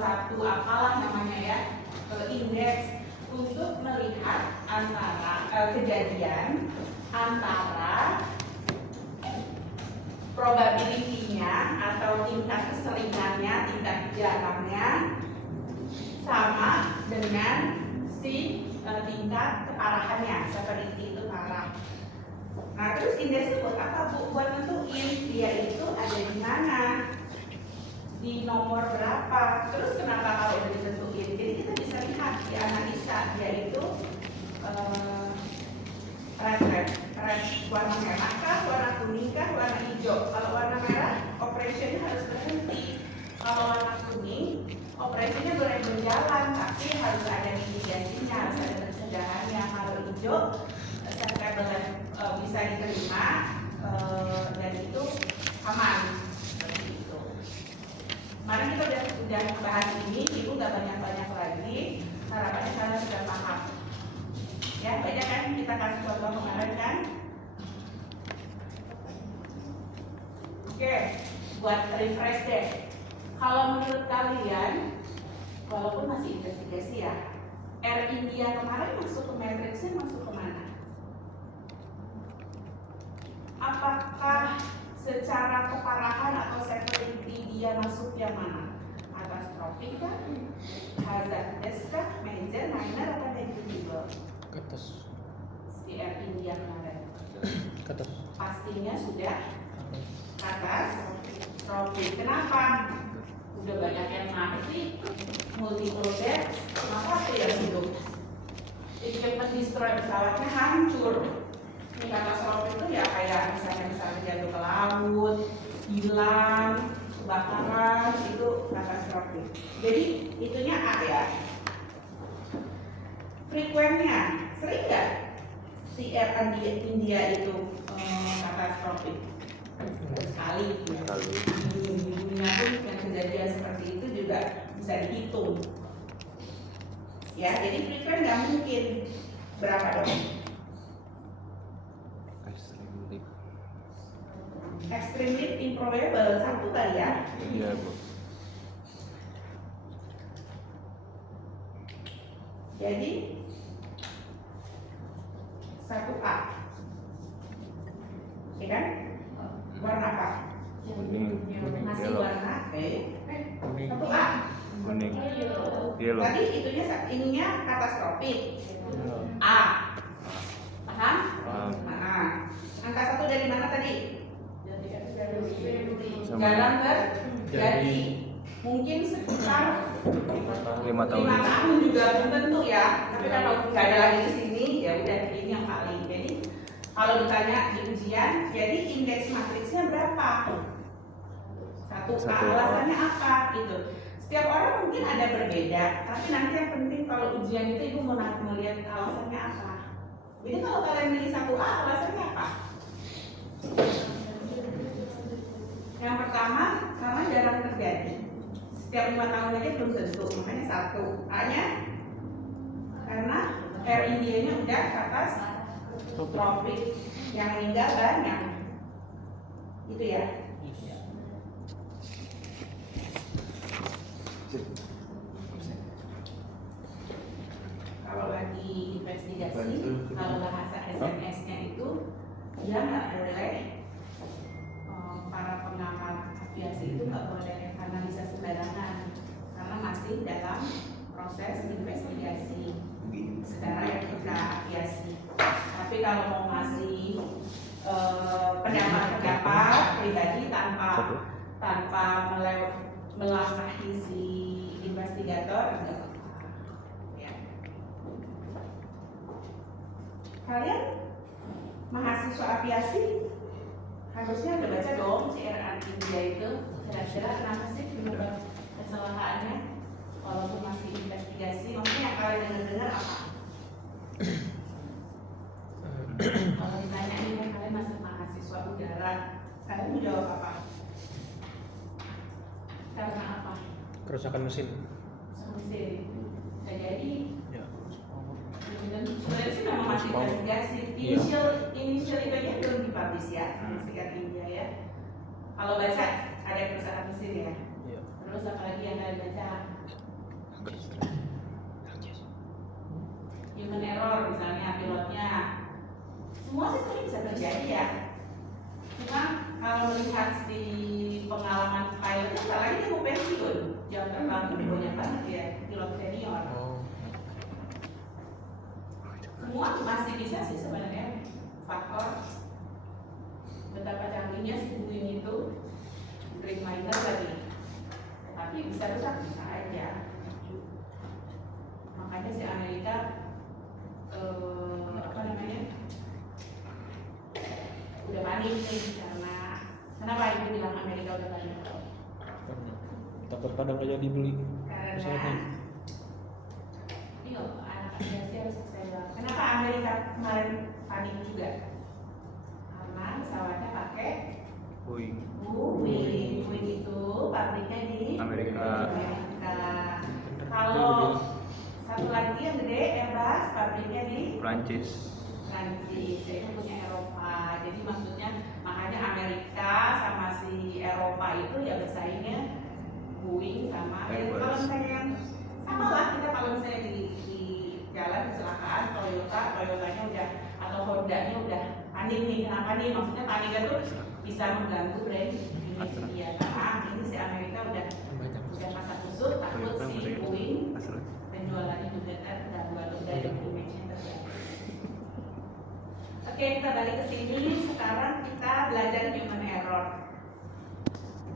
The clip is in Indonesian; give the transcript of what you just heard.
satu apalah namanya ya, indeks untuk melihat antara kejadian antara probability-nya atau tingkat keseringannya, tingkat jarangnya sama dengan si tingkat keparahannya, severity itu parah. Nah terus indeks itu buat apa Bu? Buat nentuin dia itu ada di mana, di nomor berapa. Terus kenapa kalau udah ditentuin? Jadi kita bisa lihat di analisa dia itu red warna merah kah, warna kuning kah, warna hijau. Kalau warna merah operationnya harus berhenti. Kalau warna kuning operasinya boleh berjalan, tapi harus ada mitigasinya, harus ada pencegahannya. Kalau hijau acceptable, bisa diterima dan itu aman. Seperti itu. Kemarin kita sudah bahas ini, Ibu nggak banyak-banyak lagi. Harapannya kalian sudah paham. Ya, banyak kan kita kasih contoh kemarin kan? Oke, buat refresh deh. Kalau menurut kalian, walaupun masih investigasi ya, R India kemarin masuk ke matriksnya masuk ke mana? Apakah secara keparahan atau severity dia masuk yang mana? Catastrophic kah? Hazardous kah? Major, minor, atau negligible? Ke atas. Si R India kemarin. Ke atas. Pastinya sudah catastrophic. Kenapa? Udah banyak yang mati, multiple death, kenapa ada yang hidup? Equipment destroy, pesawatnya hancur. Ini catastrophic itu ya kayak misalnya jatuh ke laut, hilang, kebakaran, itu catastrophic. Jadi itunya A ya. Frekuennya sering nggak si R India itu catastrophic? Sekali ya. Di dunia pun yang kejadian seperti itu juga bisa dihitung. Ya, jadi frekuen nggak mungkin. Berapa dong? Extremely improbable, satu kali ya. Iya Bu. Jadi 1A, ya kan? Warna apa? Kuning. Masih Yellow. warna Kuning. 1A. Kuning. Yellow. Tadi ininya katastrofik. A. Paham? Paham. Nah, angka 1 dari mana tadi? Sama. Jalan terjadi. Mungkin sekitar 5 tahun. 5 tahun juga belum tentu ya. Tapi kalau nggak ada lagi di sini, ya udah ini yang paling. Jadi kalau ditanya di ujian, jadi indeks matriksnya berapa? 1A. Alasannya apa? Gitu. Setiap orang mungkin ada berbeda, tapi nanti yang penting kalau ujian itu Ibu mau melihat alasannya apa. Jadi kalau kalian milih 1A, alasannya apa? Yang pertama, karena jarang terjadi. Setiap 5 tahun aja belum tentu, makanya 1. A-nya karena R India-nya udah catastrophic, yang meninggal banyak. Itu ya. Kalau lagi investigasi, kalau bahasa SMS-nya itu dia nggak boleh, para pengamat aviasi itu nggak boleh analisa sembarangan karena masih dalam proses investigasi secara etika aviasi. Tapi kalau mau ngasih pendapat pribadi tanpa melangkahi si investigator, enggak apa-apa. Ya. Kalian mahasiswa aviasi harusnya udah baca dong CRA India itu. Kira-kira kenapa sih penyebab kecelakaannya? Walaupun masih investigasi, maksudnya yang kalian dengar apa? Kalau ditanya ini kan kalian masih mahasiswa udara, kalian mau jawab apa? Karena apa? Kerusakan mesin. Mesin. Bisa jadi. Ya. Sebenarnya sih memang masih investigasi. Initial itu aja belum dipublish ya, investigasi India ya. Kalau baca ada kerusakan mesin ya. Iya. Terus apalagi yang kalian baca? pensiun, jam terbang banyak banget ya pilot senior. Oh. Semua masih bisa sih sebenarnya faktor betapa canggihnya si Boeing itu Dreamliner tadi. Tapi bisa rusak bisa aja. Makanya si Amerika apa namanya udah panik nih karena kenapa ibu bilang Amerika udah panik? Takut pada nggak jadi beli pesawatnya. Karena ini loh anak aviasi harus saya bilang. Kenapa Amerika kemarin panik juga? Karena pesawatnya pakai Boeing. Boeing itu pabriknya di Amerika. Kalau satu lagi yang gede Airbus pabriknya di Prancis. Prancis, jadi punya Eropa. Jadi maksudnya makanya Amerika sama si Eropa itu ya bersaingnya Boeing sama kalau misalnya sama lah kita kalau misalnya di jalan kecelakaan Toyotanya udah atau Honda-nya udah panik nih. Kenapa nih? Maksudnya paniknya tuh bisa mengganggu brand ini ya karena ini si Amerika udah masa kusut takut si Boeing penjualannya juga terganggu dari image-nya terganggu. Oke, kita balik ke sini. Sekarang kita belajar new